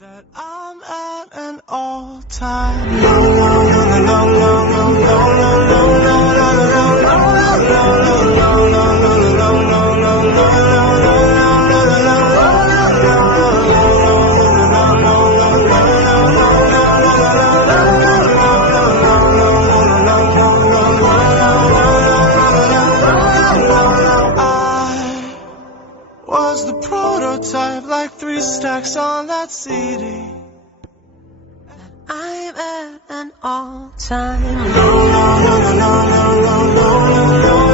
That I'm at an all-time low, low, low, low, low, low, low, low, was the prototype, like 3 stacks on that CD. I'm at an all-time low, low, low, low, low, low, low, low.